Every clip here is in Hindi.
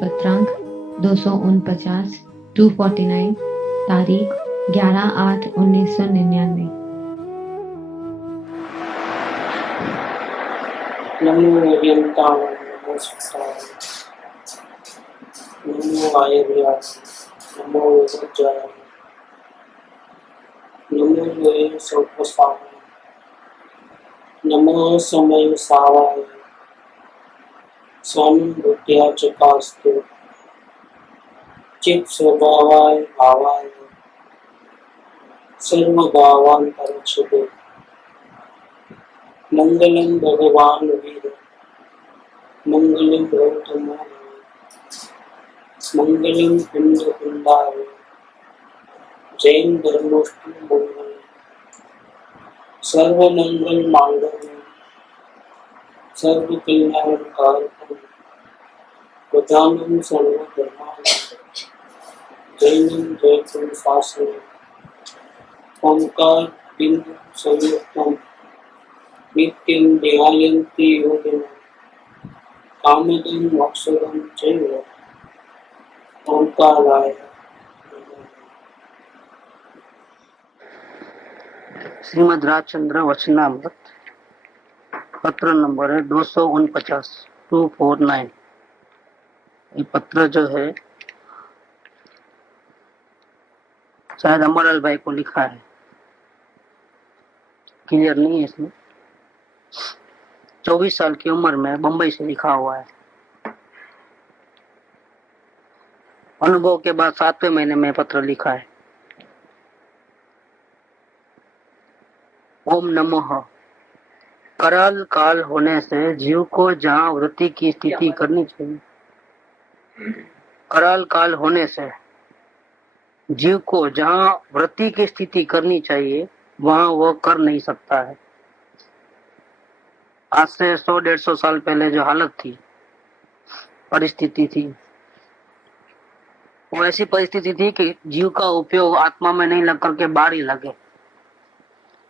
पत्रांक 249 249, तारीख 11/8/1999। नमो अरिहंताय नमो सिद्धाय नमो आयर्याय नमो वज्राय नमो वे सर्वसाय नमो समय सावाय स्वानुभूत्या चकास्तु चित् स्वभावाय भावाय सर्वभावान्तरच्छिदे मंगलम भगवान वीर मंगलम गौतमो मंगलम कुंड कुंडाय जैन धर्मोष्टि मंगल सर्व मंगल मांगल्य सर्व कल्याणकारकम प्रधानम सर्व धर्माय जैनम जयतु शासनम ओंकार बिंदु संयुक्तम नित्यं ध्यायन्ति योगिनः कामदं मोक्षदं चैव ओंकाराय। श्रीमद् राजचंद्र वचनामृत पत्र नंबर है 249 249। ये पत्र जो है शायद अमरलाल भाई को लिखा है, क्लियर नहीं है इसमें। 24 साल की उम्र में बंबई से लिखा हुआ है। अनुभव के बाद 7वें महीने में पत्र लिखा है। ओम नमः। कराल काल होने से जीव को जहाँ वृत्ति की स्थिति करनी चाहिए, कराल काल होने से जीव को जहाँ वृत्ति की स्थिति करनी चाहिए वहाँ वो कर नहीं सकता है। आज से 100-150 साल पहले जो हालत थी, परिस्थिति थी, वो ऐसी परिस्थिति थी कि जीव का उपयोग आत्मा में नहीं लग करके बाहर ही लगे।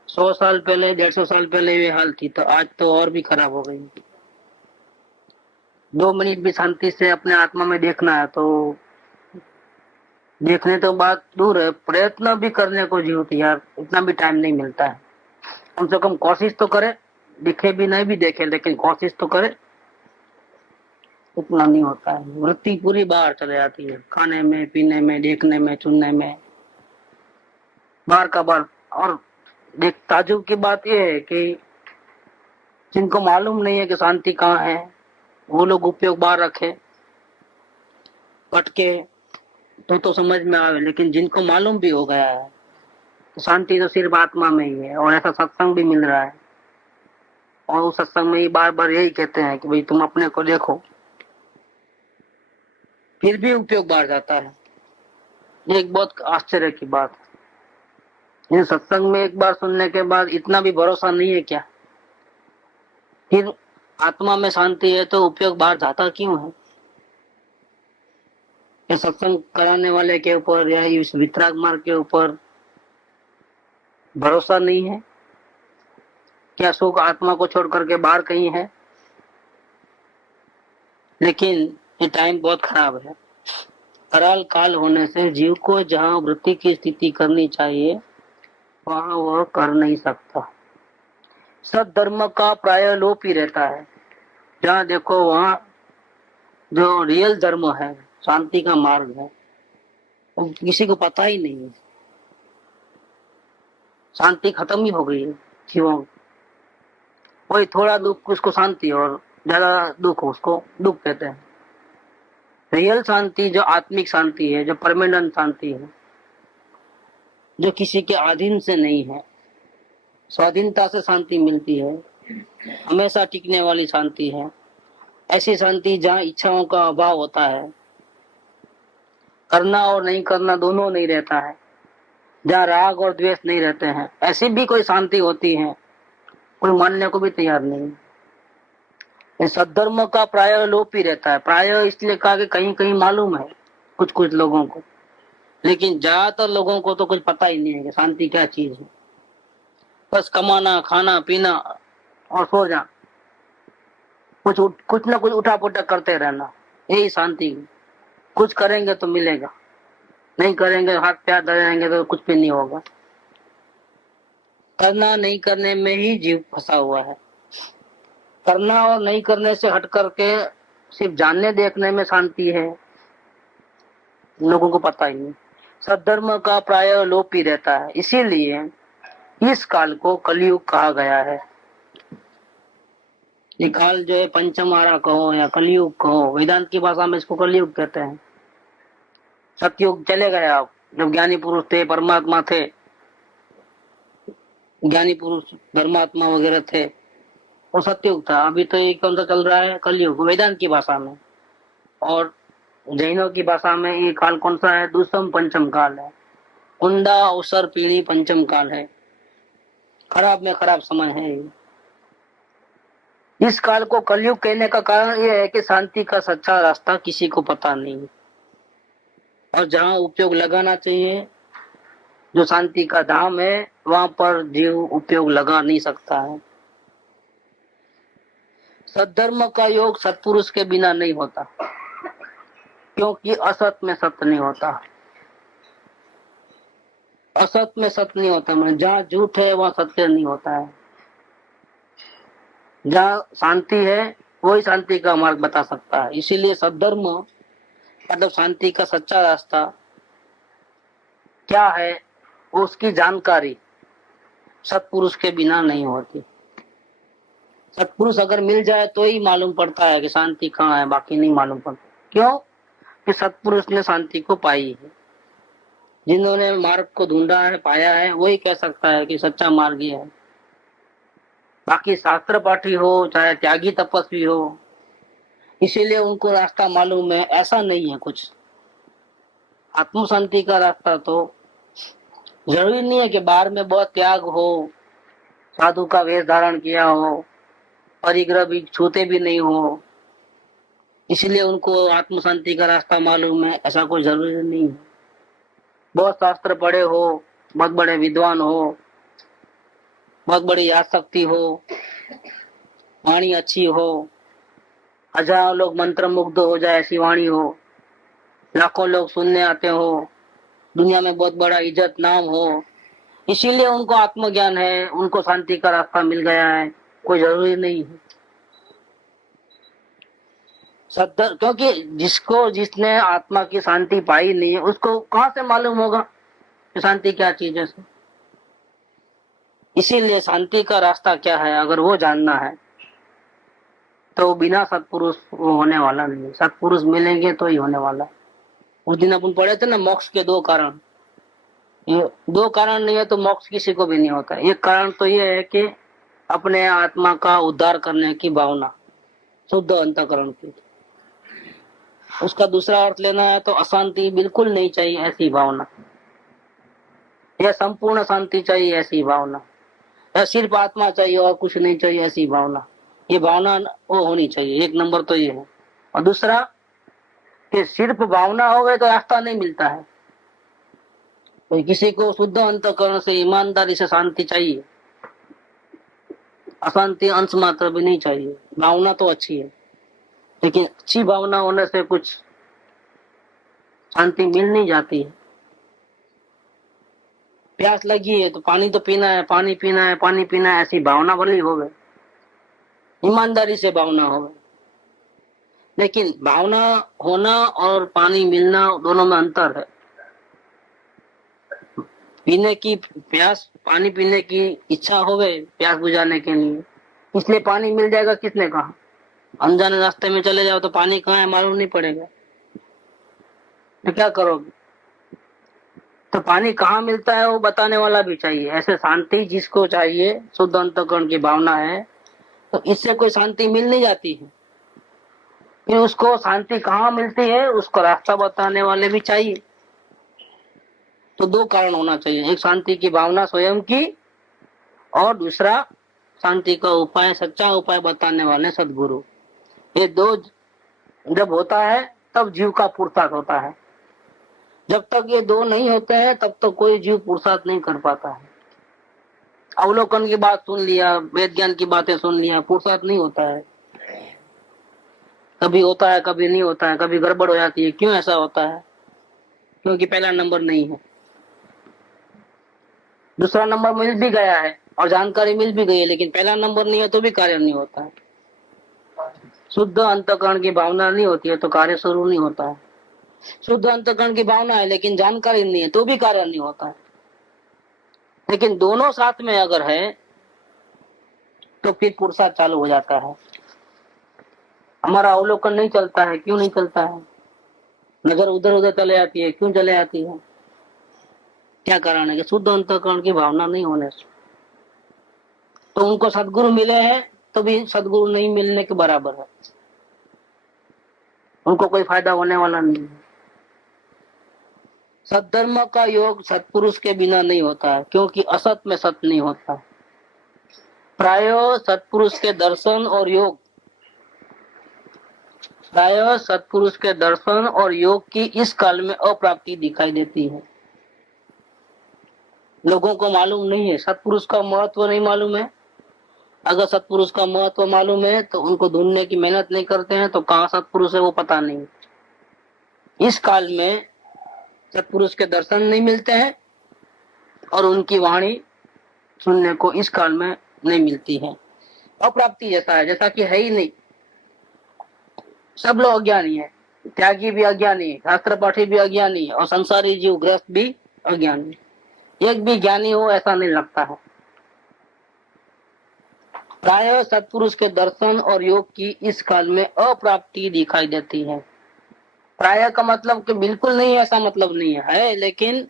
100 साल पहले 150 साल पहले ये हाल थी, तो आज तो और भी खराब हो गई। 2 मिनट भी शांति से अपने आत्मा में देखना है तो देखने तो बात दूर है, प्रयत्न भी करने को जीव यार इतना भी टाइम नहीं मिलता है। कम से कम कोशिश तो करे, दिखे भी नहीं भी देखे लेकिन कोशिश तो करे, उतना नहीं होता है। वृत्ति पूरी बाहर चले जाती है, खाने में, पीने में, देखने में, सुनने में, बाहर का बाहर। और देख ताजुब की बात यह है कि जिनको मालूम नहीं है कि शांति कहाँ है, वो लोग उपयोग बाहर रखे पटके तो समझ में आवे, लेकिन जिनको मालूम भी हो गया है तो शांति तो सिर्फ आत्मा में ही है। और ऐसा सत्संग भी मिल रहा है, और उस सत्संग में ही बार बार यही कहते हैं कि भाई तुम अपने को देखो, फिर भी उपयोग बाहर जाता है। ये एक बहुत आश्चर्य की बात है। इन सत्संग में एक बार सुनने के बाद इतना भी भरोसा नहीं है क्या? फिर आत्मा में शांति है तो उपयोग बाहर जाता क्यों है? या सत्संग कराने वाले के ऊपर या इस वितराग मार्ग के ऊपर भरोसा नहीं है क्या? सुख आत्मा को छोड़ करके बाहर कहीं है? लेकिन ये टाइम बहुत खराब है। कराल काल होने से जीव को जहाँ वृत्ति की स्थिति करनी चाहिए वहाँ वह कर नहीं सकता। सद्धर्म का प्राय लोप ही रहता है। जहाँ देखो वहाँ जो रियल धर्म है, शांति का मार्ग है, वो किसी को पता ही नहीं है। शांति खत्म ही हो गई है जीवों। कोई थोड़ा दुख उसको शांति, और ज्यादा दुख उसको दुख कहते हैं। रियल शांति जो आत्मिक शांति है, जो परमानेंट शांति है, जो किसी के अधीन से नहीं है, स्वाधीनता से शांति मिलती है, हमेशा टिकने वाली शांति है। ऐसी शांति जहाँ इच्छाओं का अभाव होता है, करना और नहीं करना दोनों नहीं रहता है, जहाँ राग और द्वेष नहीं रहते हैं, ऐसी भी कोई शांति होती है, कोई मानने को भी तैयार नहीं। सद्धर्म का प्राय लोप ही रहता है। प्राय इसलिए कहा कि कहीं कहीं मालूम है कुछ कुछ लोगों को, लेकिन ज्यादातर लोगों को तो कुछ पता ही नहीं है कि शांति क्या चीज है। बस कमाना, खाना, पीना और सो जा, कुछ ना कुछ उठा पुठा करते रहना, यही शांति। कुछ करेंगे तो मिलेगा, नहीं करेंगे हाथ पैर धरेंगे तो कुछ भी नहीं होगा। करना नहीं करने में ही जीव फंसा हुआ है। करना और नहीं करने से हट करके सिर्फ जानने देखने में शांति है, लोगों को पता ही नहीं। सद्धर्म का प्राय लोप ही रहता है, इसीलिए इस काल को कलयुग कहा गया है। ये काल जो है पंचमारा कहो या कलयुग कहो, वेदांत की भाषा में इसको कलयुग कहते हैं। सतयुग चले गए आप, जब ज्ञानी पुरुष थे, परमात्मा थे, ज्ञानी पुरुष धर्मात्मा वगैरह थे, वो सतयुग था। अभी तो ये कौन सा चल रहा है, कलयुग, वेदांत की भाषा में। और जैनों की भाषा में ये काल कौन सा है, दूसम पंचम काल है। कुंडा अवसर पीढ़ी पंचम काल है, खराब में खराब समय है ये। इस काल को कलयुग कहने का कारण यह है कि शांति का सच्चा रास्ता किसी को पता नहीं, और जहाँ उपयोग लगाना चाहिए, जो शांति का धाम है, वहां पर जीव उपयोग लगा नहीं सकता है। सद्धर्म का योग सत्पुरुष के बिना नहीं होता, क्योंकि असत में सत्य नहीं होता। असत में सत्य नहीं होता, मतलब जहाँ झूठ है वहां सत्य नहीं होता है। जहाँ शांति है वही शांति का मार्ग बता सकता है। इसीलिए सद्धर्म मतलब शांति का सच्चा रास्ता क्या है, उसकी जानकारी सत्पुरुष के बिना नहीं होती। सत्पुरुष अगर मिल जाए तो ही मालूम पड़ता है कि शांति कहाँ है, बाकी नहीं मालूम पड़ता। क्यों कि सत्पुरुष ने शांति को पाई है। जिन्होंने मार्ग को ढूंढा है, पाया है, वही कह सकता है कि सच्चा मार्ग ये है। बाकी शास्त्र पाठी हो चाहे त्यागी तपस्वी हो, इसीलिए उनको रास्ता मालूम है, ऐसा नहीं है कुछ। आत्म शांति का रास्ता तो जरूरी नहीं है कि बाहर में बहुत त्याग हो, साधु का वेश धारण किया हो, परिग्रह भी छूते भी नहीं हो, इसलिए उनको आत्म शांति का रास्ता मालूम है, ऐसा कोई जरूरी नहीं है। बहुत शास्त्र पढ़े हो, बहुत बड़े विद्वान हो, बहुत बड़ी याद शक्ति हो, वाणी अच्छी हो, हजारों लोग मंत्र मुग्ध हो जाए ऐसी वाणी हो, लाखों लोग सुनने आते हो, दुनिया में बहुत बड़ा इज्जत नाम हो, इसीलिए उनको आत्मज्ञान है, उनको शांति का रास्ता मिल गया है, कोई जरूरी नहीं है। क्योंकि जिसने आत्मा की शांति पाई नहीं है, उसको कहां से मालूम होगा कि शांति क्या चीज है। इसीलिए शांति का रास्ता क्या है, अगर वो जानना है तो बिना सत्पुरुष वो होने वाला नहीं है। सत्पुरुष मिलेंगे तो ही होने वाला। उस दिन अपन पढ़े थे ना, मोक्ष के 2 कारण। ये 2 कारण नहीं है तो मोक्ष किसी को भी नहीं होता। एक कारण तो ये है कि अपने आत्मा का उद्धार करने की भावना, शुद्ध अंतःकरण की। उसका दूसरा अर्थ लेना है तो अशांति बिल्कुल नहीं चाहिए ऐसी भावना, या संपूर्ण शांति चाहिए ऐसी भावना, या सिर्फ आत्मा चाहिए और कुछ नहीं चाहिए ऐसी भावना। ये भावना वो होनी चाहिए, एक नंबर तो ये है। और दूसरा कि सिर्फ भावना हो गई तो रास्ता नहीं मिलता है। तो किसी को शुद्ध अंतःकरण से ईमानदारी से शांति चाहिए, अशांति अंश मात्र भी नहीं चाहिए। भावना तो अच्छी है, लेकिन अच्छी भावना होने से कुछ शांति मिल नहीं जाती है। प्यास लगी है तो पानी तो पीना है, पानी पीना है, पानी पीना है, ऐसी भावना भली हो गई, ईमानदारी से भावना हो गई। लेकिन भावना होना और पानी मिलना दोनों में अंतर है। पीने की प्यास, पानी पीने की इच्छा हो गई प्यास बुझाने के लिए, इसलिए पानी मिल जाएगा, किसने कहा। अनजाने रास्ते में चले जाओ तो पानी कहाँ है मालूम नहीं पड़ेगा, तो क्या करोगे। तो पानी कहाँ मिलता है वो बताने वाला भी चाहिए। ऐसे शांति जिसको चाहिए, शुद्ध अंतःकरण की भावना है, तो इससे कोई शांति मिल नहीं जाती है। फिर उसको शांति कहाँ मिलती है उसको रास्ता बताने वाले भी चाहिए। तो 2 कारण होना चाहिए, एक शांति की भावना स्वयं की, और दूसरा शांति का उपाय, सच्चा उपाय बताने वाले सद्गुरु। ये 2 जब होता है तब जीव का पुरुषार्थ होता है। जब तक ये 2 नहीं होते हैं तब तक कोई जीव पुरुषार्थ नहीं कर पाता है। अवलोकन की बात सुन लिया, वेद ज्ञान की बातें सुन लिया, पुरुषार्थ नहीं होता है। कभी होता है, कभी नहीं होता है, कभी गड़बड़ हो जाती है। क्यों ऐसा होता है? क्योंकि पहला नंबर नहीं है। दूसरा नंबर मिल भी गया है और जानकारी मिल भी गई है, लेकिन पहला नंबर नहीं है तो भी कार्य नहीं होता है। शुद्ध अंतःकरण की भावना नहीं होती है तो कार्य शुरू नहीं होता है। शुद्ध अंतःकरण की भावना है लेकिन जानकारी नहीं है तो भी कार्य नहीं होता है। लेकिन दोनों साथ में अगर है तो फिर पुरुषार्थ चालू हो जाता है। हमारा अवलोकन नहीं चलता है। क्यों नहीं चलता है? नजर उधर उधर चले जाती है। क्यों चले जाती है? क्या कारण है? कि शुद्ध अंतःकरण की भावना नहीं होने से। तो उनको सदगुरु मिले हैं तो भी सदगुरु नहीं मिलने के बराबर है। उनको कोई फायदा होने वाला नहीं है। सद्धर्म का योग सत्पुरुष के बिना नहीं होता है, क्योंकि असत में सत नहीं होता। प्रायः सत्पुरुष के दर्शन और योग प्रायः सत्पुरुष के दर्शन और योग की इस काल में अप्राप्ति दिखाई देती है। लोगों को मालूम नहीं है, सत्पुरुष का महत्व नहीं मालूम है। अगर सत्पुरुष का महत्व मालूम है तो उनको ढूंढने की मेहनत नहीं करते हैं, तो कहाँ सत्पुरुष है वो पता नहीं। इस काल में सत्पुरुष के दर्शन नहीं मिलते हैं और उनकी वाणी सुनने को इस काल में नहीं मिलती है। अप्राप्ति जैसा है, जैसा कि है ही नहीं। सब लोग अज्ञानी है। त्यागी भी अज्ञानी, शास्त्र पाठी भी अज्ञानी और संसारी जीव ग्रस्त भी अज्ञानी। एक भी ज्ञानी हो ऐसा नहीं लगता है। प्रायः सत्पुरुष के दर्शन और योग की इस काल में अप्राप्ति दिखाई देती है। प्रायः का मतलब कि बिल्कुल नहीं, ऐसा मतलब नहीं है, लेकिन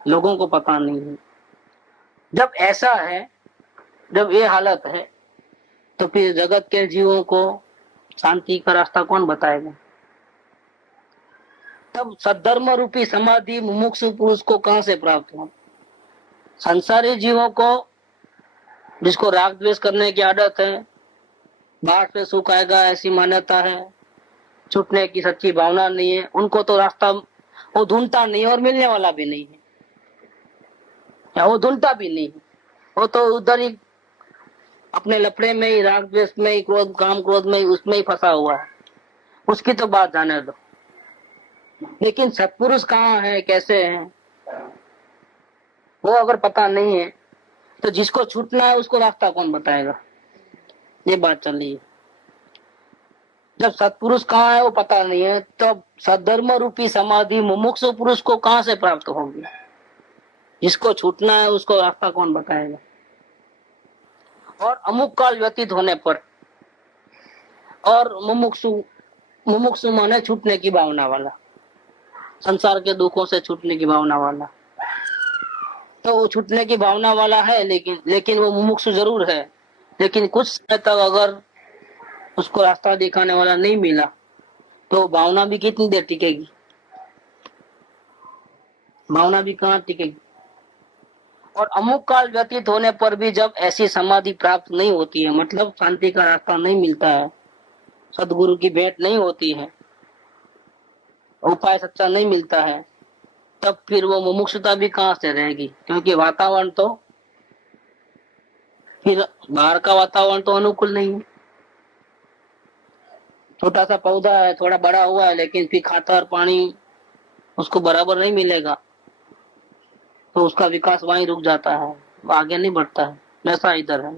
लोगों को पता नहीं है। जब ऐसा है, जब ये हालत है, तो फिर जगत के जीवों को शांति का रास्ता कौन बताएगा? तब सद्धर्म रूपी समाधि मुमुक्षु पुरुष को कहां से प्राप्त हो? संसारी जीवों को, जिसको राग द्वेष करने की आदत है, बाहर से सुख आएगा ऐसी मान्यता है, छूटने की सच्ची भावना नहीं है, उनको तो रास्ता वो ढूंढता नहीं और मिलने वाला भी नहीं है, या वो ढूंढता भी नहीं है। वो तो उधर ही अपने लफड़े में ही, राग द्वेष में ही, क्रोध काम क्रोध में ही, उसमें ही फंसा हुआ है। उसकी तो बात जाने दो। लेकिन सत्पुरुष कहाँ है, कैसे है, वो अगर पता नहीं है तो जिसको छूटना है उसको रास्ता कौन बताएगा? ये बात चल रही है। जब सत्पुरुष कहाँ है वो पता नहीं है, तब सद्धर्म रूपी समाधि मुमुक्षु पुरुष को कहां से प्राप्त होगी? जिसको छूटना है उसको रास्ता कौन बताएगा? और अमुक काल व्यतीत होने पर, और मुमुक्षु माने छूटने की भावना वाला, संसार के दुखों से छूटने की भावना वाला। तो वो छूटने की भावना वाला है, लेकिन वो मुमुक्षु जरूर है। लेकिन कुछ समय तक अगर उसको रास्ता दिखाने वाला नहीं मिला तो भावना भी कितनी देर टिकेगी? भावना भी कहाँ टिकेगी? और अमुक काल व्यतीत होने पर भी जब ऐसी समाधि प्राप्त नहीं होती है, मतलब शांति का रास्ता नहीं मिलता है, सदगुरु की भेंट नहीं होती है, उपाय सच्चा नहीं मिलता है, तब फिर वो मुमुक्षुता भी कहां से रहेगी? क्योंकि वातावरण तो, फिर बाहर का वातावरण तो अनुकूल नहीं है। छोटा सा पौधा है, थोड़ा बड़ा हुआ है, लेकिन फिर खातर पानी उसको बराबर नहीं मिलेगा तो उसका विकास वहीं रुक जाता है, वो आगे नहीं बढ़ता है। वैसा इधर है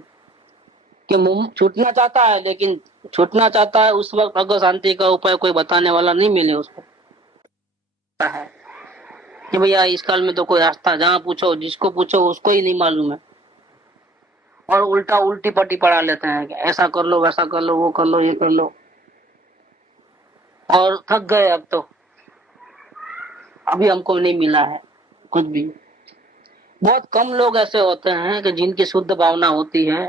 कि छूटना चाहता है, लेकिन छूटना चाहता है उस वक्त अगर शांति का उपाय कोई बताने वाला नहीं मिले उसको, है कि भैया इस काल में तो कोई रास्ता, जहाँ पूछो जिसको पूछो उसको ही नहीं मालूम है। और उल्टा उल्टी पट्टी पढ़ा लेते हैं कि ऐसा कर लो, वैसा कर लो, वो कर लो, ये कर लो, और थक गए। अब तो अभी हमको नहीं मिला है कुछ भी। बहुत कम लोग ऐसे होते हैं कि जिनकी शुद्ध भावना होती है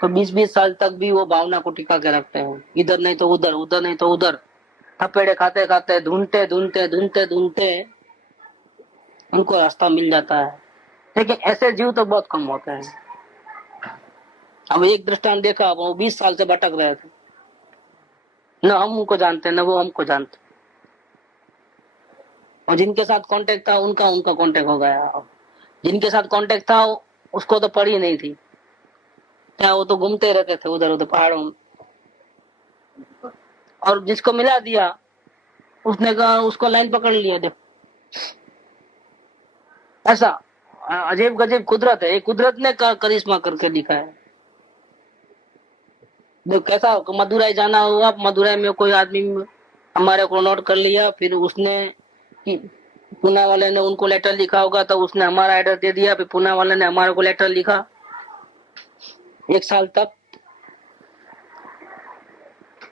तो 20-20 साल तक भी वो भावना को टिका के रखते हैं। इधर नहीं तो उधर, उधर नहीं तो उधर, थपेड़े खाते खाते, ढूंढते ढूंढते ढूंढते ढूंढते उनको रास्ता मिल जाता है। लेकिन ऐसे जीव तो बहुत कम होते हैं। अब एक दृष्टांत देखा, वो 20 साल से भटक रहे थे, न हम उनको जानते न वो हमको जानते, और जिनके साथ कांटेक्ट था उनका कांटेक्ट हो गया। जिनके साथ कांटेक्ट था उसको तो पड़ी नहीं थी, क्या वो तो घूमते रहते थे उधर उधर पहाड़ों में। और जिसको मिला दिया उसने कहा, उसको लाइन पकड़ लिया। देखो ऐसा अजीब गजीब कुदरत है, ये कुदरत ने करिश्मा करके दिखाया। देखो कैसा, मदुरई जाना हुआ, मदुरई में कोई आदमी हमारे को नोट कर लिया, फिर उसने पुणे वाले ने उनको लेटर लिखा होगा तो उसने हमारा एड्रेस दे दिया, फिर पुणे वाले ने हमारे को लेटर लिखा 1 साल तक।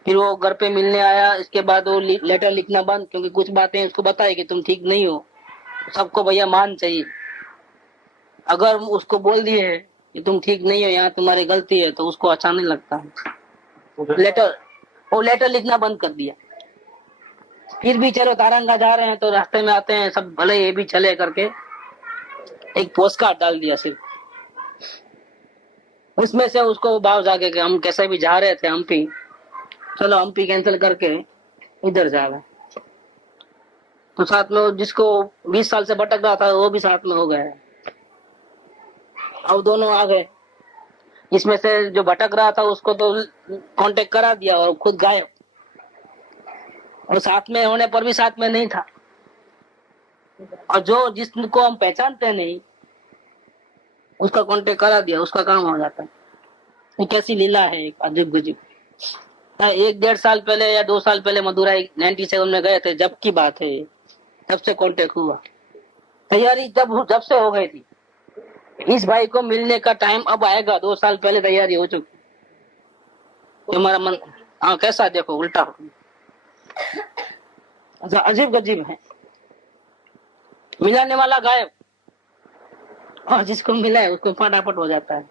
फिर वो घर पे मिलने आया, इसके बाद वो लेटर लिखना बंद, क्योंकि कुछ बातें उसको बताई कि तुम ठीक नहीं हो। सबको भैया मान चाहिए, अगर उसको बोल दिए है कि तुम ठीक नहीं हो, यहाँ तुम्हारी गलती है, तो उसको अच्छा नहीं लगता है। वो लेटर लिखना बंद कर दिया। फिर भी चलो तारंगा जा रहे हैं तो रास्ते में आते हैं सब, भले ये भी चले करके एक पोस्ट कार्ड डाल दिया सिर्फ। उसमें से उसको भाव जागे कि हम कैसे भी जा रहे थे हम्पी, चलो हम्पी कैंसिल करके इधर जा रहे। तो साथ में जिसको 20 साल से भटक रहा था वो भी साथ में हो गए, अब दोनों आ गए। इसमें से जो भटक रहा था उसको तो कांटेक्ट करा दिया और खुद गायब, और साथ में होने पर भी साथ में नहीं था। और जो जिसको हम पहचानते नहीं उसका कांटेक्ट करा दिया, उसका काम हो जाता है। ये कैसी लीला है, एक अजीब गजीब। 1-1.5 साल पहले या 2 साल पहले मदुरई 97 में गए थे, जब की बात है, तब से कांटेक्ट हुआ। तैयारी जब से हो गई थी, इस भाई को मिलने का टाइम अब आएगा। 2 साल पहले तैयारी हो चुकी। हमारा मन कैसा देखो उल्टा, अच्छा अजीब गजीब है। मिलाने वाला गायब और जिसको मिला है उसको फटाफट हो जाता है।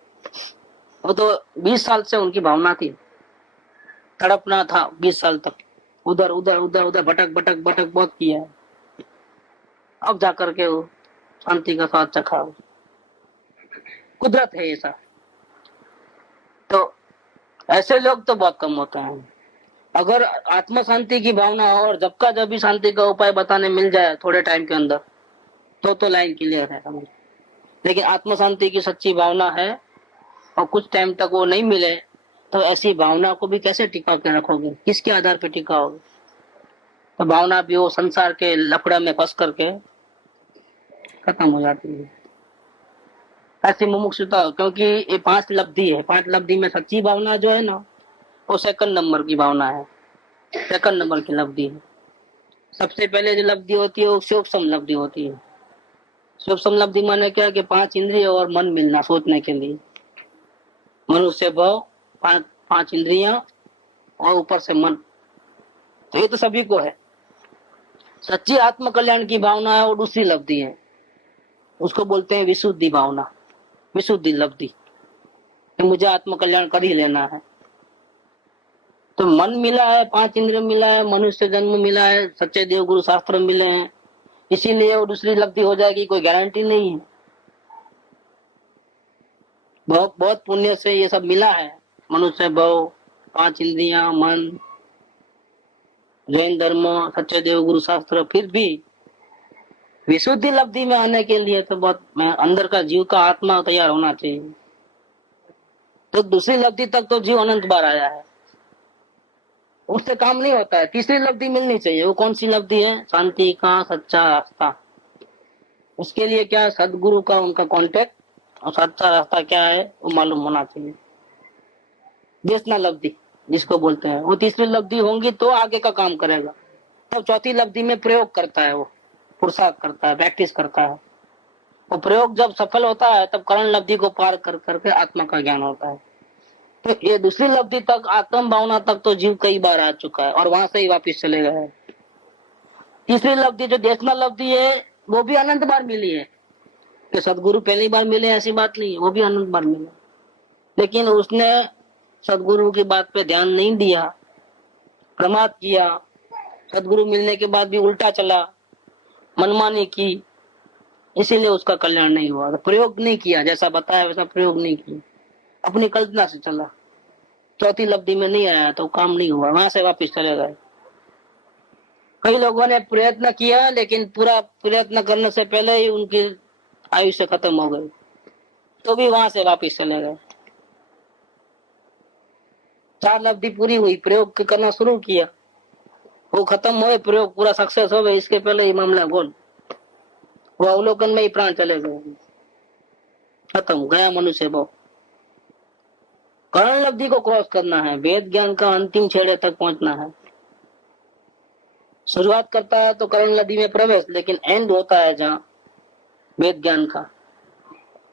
वो तो 20 साल से उनकी भावना थी, तड़पना था 20 साल तक, उधर उधर उधर उधर भटक भटक भटक बहुत किया है, अब जाकर के वो शांति का स्वाद चखा। कुदरत है ऐसा। तो ऐसे लोग तो बहुत कम होते हैं। अगर आत्म शांति की भावना हो और जब का जब भी शांति का उपाय बताने मिल जाए थोड़े टाइम के अंदर, तो लाइन क्लियर है समझ। लेकिन आत्म शांति की सच्ची भावना है और कुछ टाइम तक वो नहीं मिले, तो ऐसी भावना को भी कैसे टिका के रखोगे, किसके आधार पे टिकाओगे? तो भावना भी वो संसार के लफड़ा में फंस करके खत्म हो जाती है। ऐसी मुमुक्षुता, क्योंकि ये 5 लब्धि है, 5 लब्धि में सच्ची भावना जो है ना, वो 2nd नंबर की भावना है, 2nd नंबर की लब्धि है। सबसे पहले जो लब्धि होती है वो सूक्ष्म लब्धि होती है। सूक्ष्म लब्धि माने क्या, कि 5 इंद्रिय और मन मिलना सोचने के लिए। मनुष्य भाव, 5 इंद्रियां और ऊपर से मन, तो ये तो सभी को है। सच्ची आत्म कल्याण की भावना है वो दूसरी लब्धि है, उसको बोलते हैं विशुद्धि भावना, विशुद्धि लब्धि, कि मुझे आत्म कल्याण कर ही लेना है। तो मन मिला है, 5 इंद्रिय मिला है, मनुष्य जन्म मिला है, सच्चे देव गुरु शास्त्र मिले हैं, इसीलिए वो दूसरी लब्धि हो जाएगी, कोई गारंटी नहीं है। बहुत बहुत पुण्य से ये सब मिला है, मनुष्य भाव, 5 इंद्रियां, मन, जैन धर्म, सच्चे देव गुरु शास्त्र। फिर भी विशुद्धि लब्धि में आने के लिए तो बहुत अंदर का जीव का आत्मा तैयार होना चाहिए। तो दूसरी लब्धि तक तो जीव अनंत बार आया है, उससे काम नहीं होता है। तीसरी लब्धि मिलनी चाहिए। वो कौन सी लब्धि है? शांति का सच्चा रास्ता। उसके लिए क्या है? सदगुरु का उनका कांटेक्ट, और सच्चा रास्ता क्या है वो मालूम होना चाहिए। व्यसना लब्धि जिसको बोलते हैं, वो तीसरी लब्धि होंगी तो आगे का काम करेगा। तब चौथी लब्धि में प्रयोग करता है, वो पुरुषार्थ करता है, प्रैक्टिस करता है। वो प्रयोग जब सफल होता है तब करण लब्धि को पार कर करके आत्मा का ज्ञान होता है। तो ये दूसरी लब्धि तक, आत्म भावना तक तो जीव कई बार आ चुका है और वहां से ही वापिस चले गए। तीसरी लब्धि जो देशना लब्धि है वो भी अनंत बार मिली है, कि सदगुरु पहली बार मिले ऐसी बात नहीं है, वो भी अनंत बार मिले। लेकिन उसने सदगुरु की बात पे ध्यान नहीं दिया, प्रमाद किया, सदगुरु मिलने के बाद भी उल्टा चला, मनमानी की, इसीलिए उसका कल्याण नहीं हुआ। प्रयोग नहीं किया, जैसा बताया वैसा प्रयोग नहीं किया, अपनी कल्पना से चला, चौथी लब्धि में नहीं आया तो काम नहीं हुआ, वहां से वापिस चले गए। कई लोगों ने प्रयत्न किया लेकिन पूरा प्रयत्न करने से पहले ही उनकी आयुष्य खत्म हो गई, तो भी वहां से वापिस चले गए। 4 लब्धि पूरी हुई, प्रयोग करना शुरू किया, वो खत्म हुए, प्रयोग पूरा सक्सेस हो गए, इसके पहले ही मामला गोल, वो अवलोकन में ही प्राण चले गए, खत्म गया मनुष्य भाव। कर्ण लब्धि को क्रॉस करना है, वेद ज्ञान का अंतिम छेड़े तक पहुंचना है। शुरुआत करता है तो कर्ण लब्धि में प्रवेश, लेकिन एंड होता है जहाँ वेद ज्ञान का,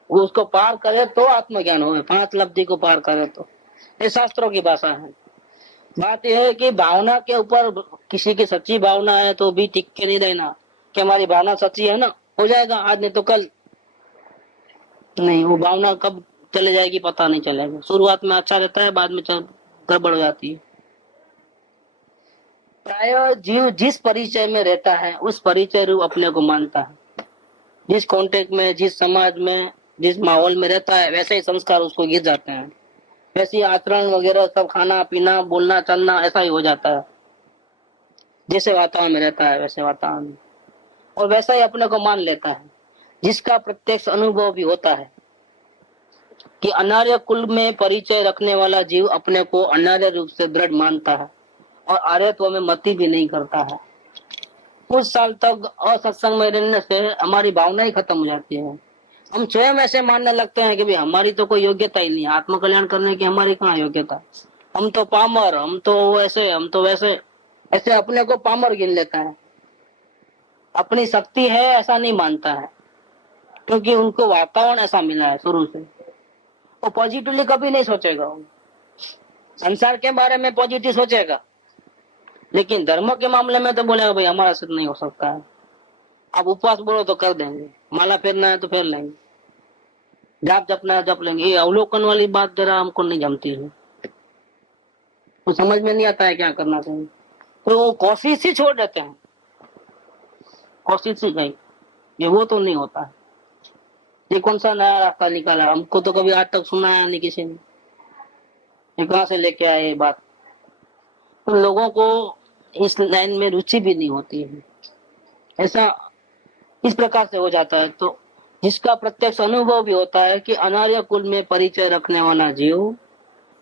वो उसको पार करे तो आत्मज्ञान हो, 5 लब्धि को पार करे तो। ये शास्त्रों की भाषा है। बात यह है कि भावना के ऊपर, किसी की सच्ची भावना है तो भी टिक के नहीं रहना कि हमारी भावना सच्ची है ना, हो जाएगा आज नहीं तो कल, नहीं, वो भावना कब चले जाएगी पता नहीं चलेगा। शुरुआत में अच्छा रहता है, बाद में गड़बड़ हो जाती है। प्राय जीव जिस परिचय में रहता है उस परिचय रूप अपने को मानता है। जिस कॉन्टेक्ट में, जिस समाज में, जिस माहौल में रहता है, वैसे ही संस्कार उसको गिर जाते हैं, वैसी आचरण वगैरह सब, खाना पीना बोलना चलना ऐसा ही हो जाता है। जैसे वातावरण में रहता है वैसे वातावरण में, और वैसा ही अपने को मान लेता है। जिसका प्रत्यक्ष अनुभव भी होता है कि अनार्य कुल में परिचय रखने वाला जीव अपने को अनार्य रूप से दृढ़ मानता है और आर्यत्व में मति भी नहीं करता है। कुछ साल तक असत्संग में रहने से हमारी भावना ही खत्म हो जाती है। हम स्वयं ऐसे मानने लगते हैं कि भाई हमारी तो कोई योग्यता ही नहीं, आत्म कल्याण करने की हमारी कहाँ योग्यता, हम तो पामर, हम तो ऐसे, हम तो वैसे, ऐसे अपने को पामर गिन लेता है। अपनी शक्ति है ऐसा नहीं मानता है, क्योंकि उनको वातावरण ऐसा मिला है शुरू से। वो पॉजिटिवली कभी नहीं सोचेगा, संसार के बारे में पॉजिटिव सोचेगा, लेकिन धर्म के मामले में तो बोलेगा भाई हमारा से नहीं हो सकता है। अब उपवास बोलो तो कर देंगे, माला फेरना है तो फेर लेंगे, जाप जपना है जप लेंगे। ये अवलोकन वाली बात जरा हमको नहीं जमती है, तो समझ में नहीं आता है क्या करना चाहिए, तो वो कोशिश ही छोड़ देते हैं, कोशिश ही गई, ये वो तो नहीं होता है। ये कौन सा नया रास्ता निकाला, हमको तो कभी आज तक सुनाया नहीं किसी ने, ये कहाँ से लेके आए ये बात। तो लोगों को इस लाइन में रुचि भी नहीं होती है, ऐसा इस प्रकार से हो जाता है। तो जिसका प्रत्यक्ष अनुभव भी होता है कि अनार्य कुल में परिचय रखने वाला जीव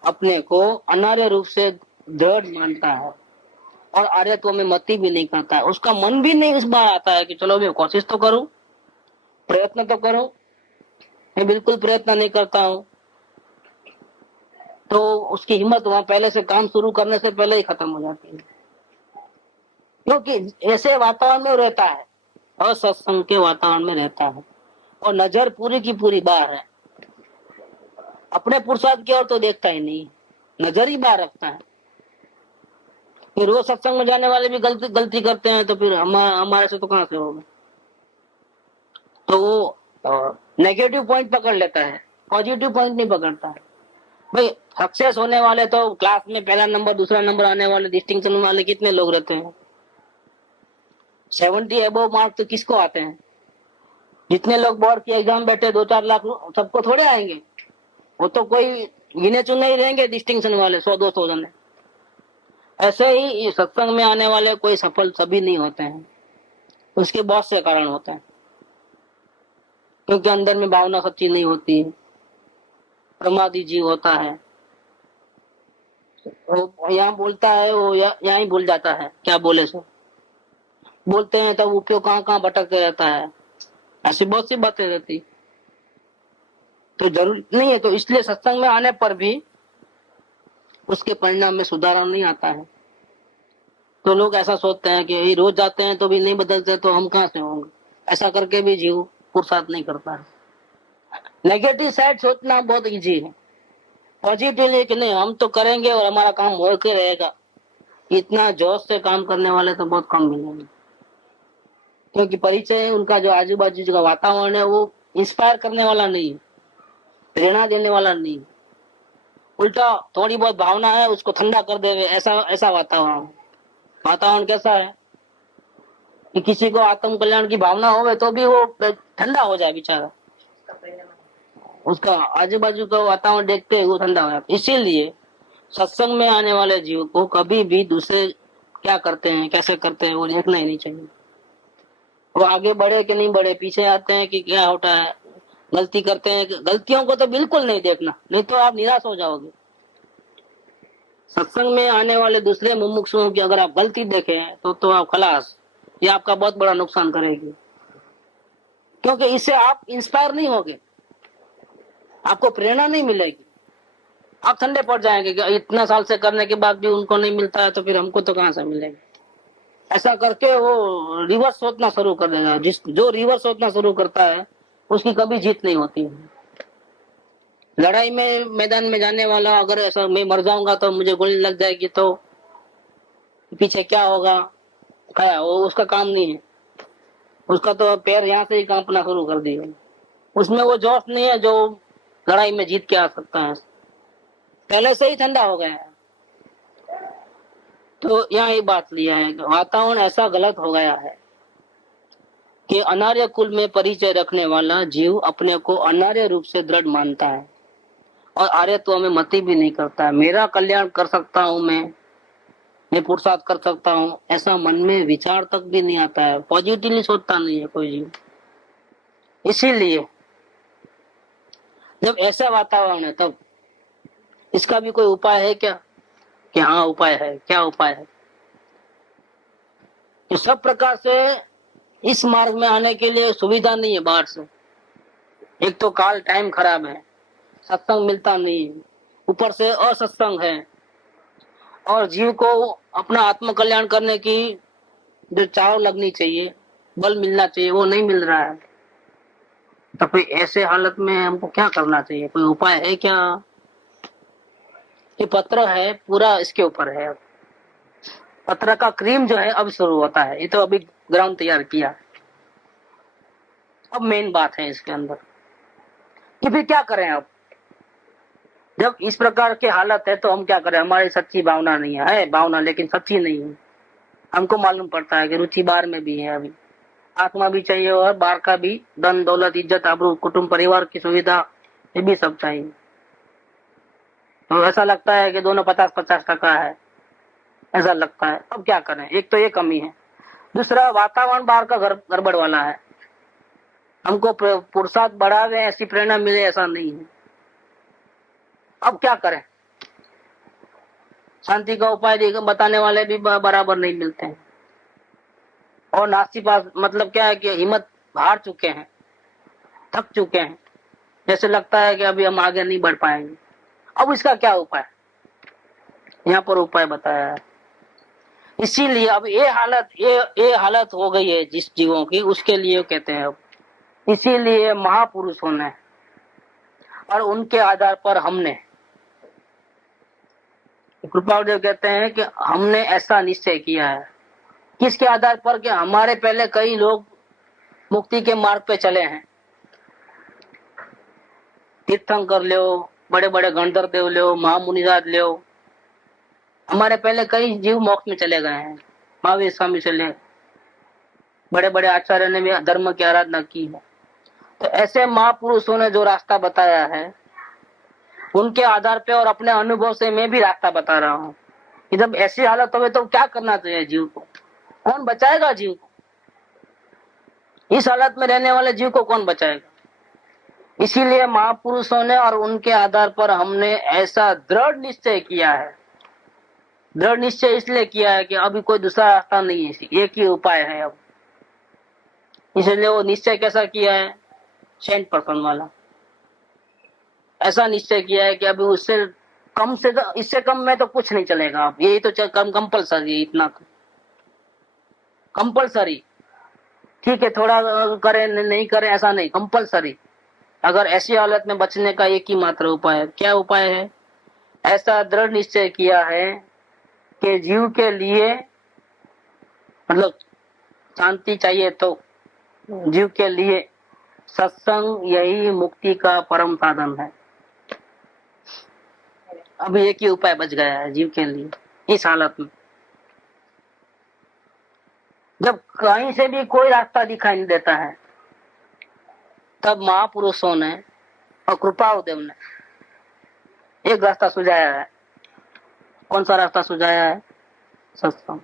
अपने को अनार्य रूप से दृढ़ मानता है और आर्यत्व में मति भी नहीं करता है। उसका मन भी नहीं इस बार आता है कि चलो मैं कोशिश तो करूं, प्रयत्न तो करूं, मैं बिल्कुल प्रयत्न नहीं करता हूं, तो उसकी हिम्मत वहां पहले से काम शुरू करने से पहले ही खत्म हो जाती है, क्योंकि ऐसे वातावरण में रहता है, असत्संग के वातावरण में रहता है, और नजर पूरी की पूरी बाहर है, अपने पुरुषार्थ की ओर तो देखता ही नहीं, नजर ही बाहर रखता है। फिर रोज सत्संग में जाने वाले भी गलती करते हैं, तो फिर हमारे से तो कहां से होगा। तो वो नेगेटिव पॉइंट पकड़ लेता है, पॉजिटिव पॉइंट नहीं पकड़ता है। भाई सक्सेस होने वाले तो क्लास में पहला नंबर दूसरा नंबर आने वाले, डिस्टिंक्शन वाले कितने लोग रहते हैं, 70 अबव मार्क तो किसको आते हैं। जितने लोग बोर्ड की एग्जाम बैठे 2-4 लाख सबको थोड़े आएंगे, वो तो कोई गिने चुने ही रहेंगे डिस्टिंक्शन वाले, 100-200 जने। ऐसे ही सत्संग में आने वाले कोई सफल सभी नहीं होते हैं, उसके बहुत से कारण होते हैं, क्योंकि अंदर में भावना सच्ची नहीं होती है, प्रमादी जीव होता है, वो यहाँ बोलता है वो यहाँ ही भूल जाता है क्या बोले सो, बोलते हैं तब उपयोग कहाँ भटकते रहता है, ऐसी बहुत सी बातें रहती, तो जरूरी नहीं है। तो इसलिए सत्संग में आने पर भी उसके परिणाम में सुधार नहीं आता है। तो लोग ऐसा सोचते हैं कि रोज जाते हैं तो भी नहीं बदलते तो हम कहाँ से होंगे, ऐसा करके भी जीव पुरुषार्थ नहीं करता है। नेगेटिव साइड सोचना बहुत इजी है, पॉजिटिवली कि नहीं हम तो करेंगे और हमारा काम हो के रहेगा, इतना जोश से काम करने वाले तो बहुत कम मिलेंगे, क्योंकि परिचय उनका जो आजू बाजू का वातावरण है वो इंस्पायर करने वाला नहीं है, प्रेरणा देने वाला नहीं, उल्टा थोड़ी बहुत भावना है उसको ठंडा कर देवे, ऐसा वातावरण कैसा है कि किसी को आत्म कल्याण की भावना हो तो भी वो ठंडा हो जाए बेचारा, उसका आजू बाजू का वातावरण देख के वो ठंडा हो जाता। इसीलिए सत्संग में आने वाले जीव को कभी भी दूसरे क्या करते हैं कैसे करते हैं वो देखना ही नहीं चाहिए। वो आगे बढ़े कि नहीं बढ़े, पीछे आते हैं कि क्या होता है, गलती करते हैं, गलतियों को तो बिल्कुल नहीं देखना, नहीं तो आप निराश हो जाओगे। सत्संग में आने वाले दूसरे मुमुक्षुओं की अगर आप गलती देखें तो आप खलास, ये आपका बहुत बड़ा नुकसान करेगी, क्योंकि इससे आप इंस्पायर नहीं होगे, आपको प्रेरणा नहीं मिलेगी, आप ठंडे पड़ जाएंगे कि इतना साल से करने के बाद भी उनको नहीं मिलता है तो फिर हमको तो कहां से मिलेगा। ऐसा करके वो रिवर्स सोचना शुरू कर देगा। जो रिवर्स सोचना शुरू करता है उसकी कभी जीत नहीं होती है। लड़ाई में मैदान में जाने वाला अगर ऐसा मैं मर जाऊंगा तो मुझे गोली लग जाएगी तो पीछे क्या होगा, क्या वो उसका काम नहीं है, उसका तो पैर यहाँ से ही कांपना शुरू कर दिए, उसमें वो जोश नहीं है जो लड़ाई में जीत के आ सकता है, पहले से ही ठंडा हो गया है। तो यहाँ ये बात लिया है कि वातावरण ऐसा गलत हो गया है कि अनार्य कुल में परिचय रखने वाला जीव अपने को अनार्य रूप से दृढ़ मानता है और आर्यत्व में मति भी नहीं करता है। मेरा कल्याण कर सकता हूँ, मैं पुरुषार्थ कर सकता हूँ, ऐसा मन में विचार तक भी नहीं आता है, पॉजिटिवली सोचता नहीं है कोई जीव। इसीलिए जब ऐसा वातावरण है तब इसका भी कोई उपाय है क्या? कि हाँ उपाय है। क्या उपाय है? कि सब प्रकार से इस मार्ग में आने के लिए सुविधा नहीं है बाहर से। एक तो काल टाइम खराब है, सत्संग मिलता नहीं, ऊपर से असत्संग है, और जीव को अपना आत्म कल्याण करने की जो चाव लगनी चाहिए, बल मिलना चाहिए, वो नहीं मिल रहा है। तो फिर ऐसे हालत में हमको क्या करना चाहिए? कोई उपाय है क्या? ये पत्र है पूरा इसके ऊपर है। पत्र का क्रीम जो है अब शुरू होता है, ये तो अभी ग्राउंड तैयार किया। अब मेन बात है इसके अंदर कि फिर क्या करें। अब जब इस प्रकार की हालत है तो हम क्या करें? हमारी सच्ची भावना नहीं है, भावना लेकिन सच्ची नहीं है। हमको मालूम पड़ता है कि रुचि बाहर में भी है, अभी आत्मा भी चाहिए और बाहर का भी, धन दौलत इज्जत आबरू कुटुंब परिवार की सुविधा, ये भी सब चाहिए। तो ऐसा लगता है कि दोनों 50-50% है, ऐसा लगता है। अब क्या करें? एक तो ये कमी है, दूसरा वातावरण बाहर का गड़बड़ वाला है। हमको पुरुषार्थ बढ़ावे ऐसी प्रेरणा मिले ऐसा नहीं है। अब क्या करें? शांति का उपाय बताने वाले भी बराबर नहीं मिलते हैं, और नास्तिपास मतलब क्या है कि हिम्मत हार चुके हैं, थक चुके हैं, जैसे लगता है कि अभी हम आगे नहीं बढ़ पाएंगे। अब इसका क्या उपाय? यहाँ पर उपाय बताया है। इसीलिए अब ये हालत हो गई है जिस जीवों की, उसके लिए कहते हैं अब इसीलिए महापुरुष होना है, और उनके आधार पर हमने, कृपादेव कहते हैं कि हमने ऐसा निश्चय किया है। किसके आधार पर? कि हमारे पहले कई लोग मुक्ति के मार्ग पे चले हैं, तीर्थंकर लो, बड़े बड़े गणधर देव लो, महामुनिराज लो, हमारे पहले कई जीव मोक्ष में चले गए हैं। महावीर स्वामी से ले बड़े बड़े आचार्य ने भी धर्म की आराधना की है। तो ऐसे महापुरुषों ने जो रास्ता बताया है, उनके आधार पे और अपने अनुभव से मैं भी रास्ता बता रहा हूँ कि जब ऐसी हालत हो तो क्या करना चाहिए जीव को, कौन बचाएगा जीव को? इस हालत में रहने वाले जीव को कौन बचाएगा? इसीलिए महापुरुषों ने और उनके आधार पर हमने ऐसा दृढ़ निश्चय किया है। दृढ़ निश्चय इसलिए किया है कि अभी कोई दूसरा रास्ता नहीं है, एक ही उपाय है अब। इसलिए वो निश्चय कैसा किया है? 100% वाला ऐसा निश्चय किया है कि अभी उससे कम से इससे कम में तो कुछ नहीं चलेगा। अब यही तो कम कंपलसरी है, इतना तो कंपलसरी। ठीक है, थोड़ा करें नहीं करें ऐसा नहीं, कंपलसरी। अगर ऐसी हालत में बचने का एक ही मात्र उपाय है। क्या उपाय है? ऐसा दृढ़ निश्चय किया है कि जीव के लिए, मतलब शांति चाहिए तो जीव के लिए सत्संग यही मुक्ति का परम साधन है। अब एक ही उपाय बच गया है जीव के लिए इस हालत में। जब कहीं से भी कोई रास्ता दिखाई नहीं देता है, तब महापुरुषों ने और कृपादेव ने एक रास्ता सुझाया है। कौन सा रास्ता सुझाया है? सत्संग।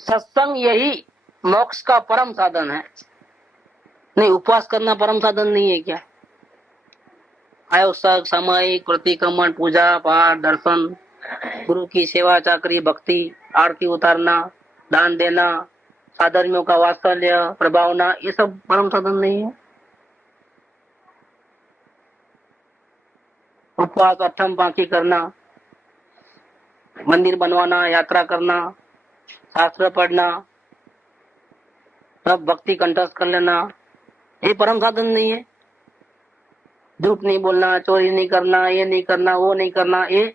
सत्संग यही मोक्ष का परम साधन है। नहीं, उपवास करना परम साधन नहीं है क्या? आयोसक, सामायिक, प्रतिक्रमण, पूजा पाठ, दर्शन, गुरु की सेवा चाकरी, भक्ति, आरती उतारना, दान देना, साधर्मियों का वात्सल्य, प्रभावना, ये सब परम साधन नहीं है। उपवास, अठम पांची करना, मंदिर बनवाना, यात्रा करना, शास्त्र पढ़ना, सब भक्ति कंठस्थ कर लेना, ये परम साधन नहीं है। झूठ नहीं बोलना, चोरी नहीं करना, ये नहीं करना, वो नहीं करना, ये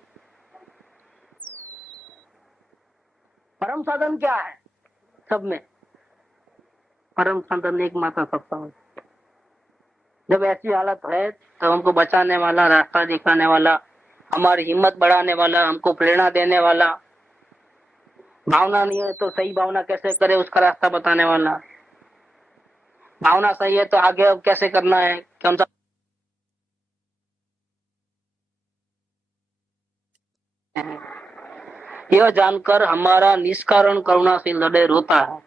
परम साधन क्या है? सब में परम साधन एकमात्र सत्ता है। जब ऐसी हालत है तब हमको बचाने वाला, रास्ता दिखाने वाला, हमारी हिम्मत बढ़ाने वाला, हमको प्रेरणा देने वाला, भावना नहीं है तो सही भावना कैसे करे उसका रास्ता बताने वाला, भावना सही है तो आगे अब कैसे करना है, कौन सा है। यह जानकर हमारा निष्कारण करुणाशील हृदय रोता है।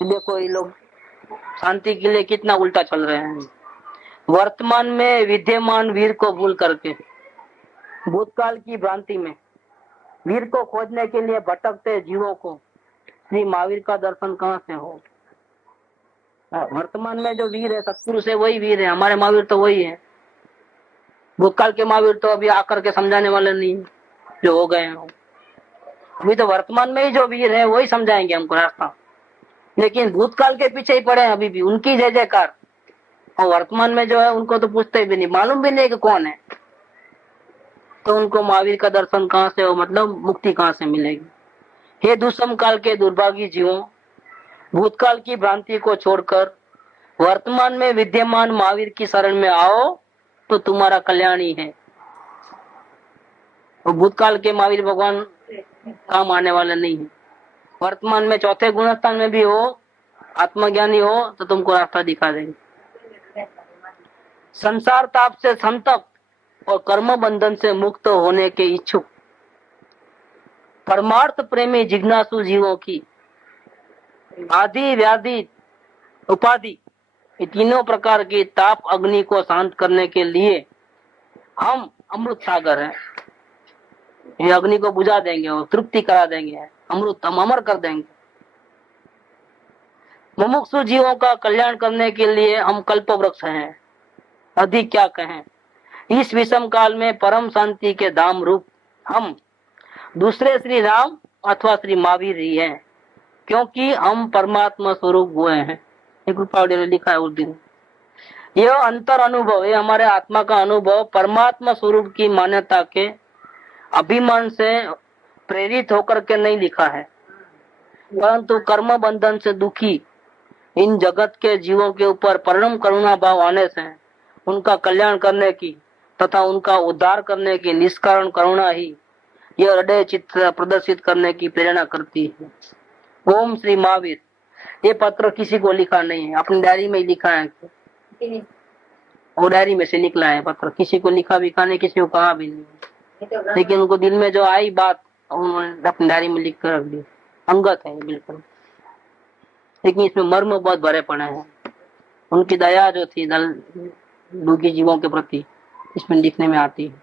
देखो ये लोग शांति के लिए कितना उल्टा चल रहे हैं। वर्तमान में विद्यमान वीर को भूल करके भूतकाल की भ्रांति में वीर को खोजने के लिए भटकते जीवों को श्री महावीर का दर्शन कहाँ से हो? वर्तमान में जो वीर है, सत्पुरुष है, वही वीर है। हमारे महावीर तो वही है। भूतकाल के महावीर तो अभी आकर के समझाने वाले नहीं, जो हो गए हैं। अभी तो वर्तमान में ही जो वीर है वही समझाएंगे हमको रास्ता, लेकिन भूतकाल के पीछे ही पड़े हैं अभी भी, उनकी जय जयकार। और वर्तमान में जो है उनको तो पूछते भी नहीं, मालूम भी नहीं कि कौन है, तो उनको महावीर का दर्शन कहाँ से हो, मतलब मुक्ति कहाँ से मिलेगी? हे दुष्म काल के दुर्भागी जीवों, भूतकाल की भ्रांति को छोड़कर वर्तमान में विद्यमान महावीर की शरण में आओ तो तुम्हारा कल्याण ही है। और भूतकाल के महावीर भगवान काम आने वाले नहीं है। वर्तमान में चौथे गुणस्थान में भी हो, आत्मज्ञानी हो, तो तुमको रास्ता दिखा देंगे। संसार ताप से संतप्त और कर्म बंधन से मुक्त होने के इच्छुक परमार्थ प्रेमी जिज्ञासु जीवों की आदि व्याधि उपाधि, ये तीनों प्रकार की ताप अग्नि को शांत करने के लिए हम अमृत सागर हैं। ये अग्नि को बुझा देंगे और तृप्ति करा देंगे, अमृत हम अमर कर देंगे। मुमुक्षु जीवों का कल्याण करने के लिए हम कल्प वृक्ष हैं। अधिक क्या कहें, इस विषम काल में परम शांति के धाम रूप हम दूसरे श्री राम अथवा श्री महावीर ही हैं, क्योंकि हम परमात्मा स्वरूप हुए हैं। एक रूपावली ने लिखा है उस दिन। यह अंतर अनुभव है, हमारे आत्मा का अनुभव परमात्मा स्वरूप की मान्यता के अभिमान से प्रेरित होकर के नहीं लिखा है, परंतु कर्म बंधन से दुखी इन जगत के जीवों के ऊपर परम करुणा भाव आने से उनका कल्याण करने की तथा उनका उद्धार करने की निष्कारण करुणा ही यह हृदय चित्र प्रदर्शित करने की प्रेरणा करती है। ओम श्री महावीर। ये पत्र किसी को लिखा नहीं है, अपनी डायरी में ही लिखा है। वो डायरी में से निकला है पत्र, किसी को लिखा भी नहीं, किसी को कहा भी नहीं, लेकिन उनको दिल में जो आई बात उन्होंने अपनी डायरी में लिख कर रख दी। अंगत है बिल्कुल, लेकिन इसमें मर्म बहुत भरे पड़े हैं। उनकी दया जो थी दुखी जीवों के प्रति इसमें लिखने में आती है।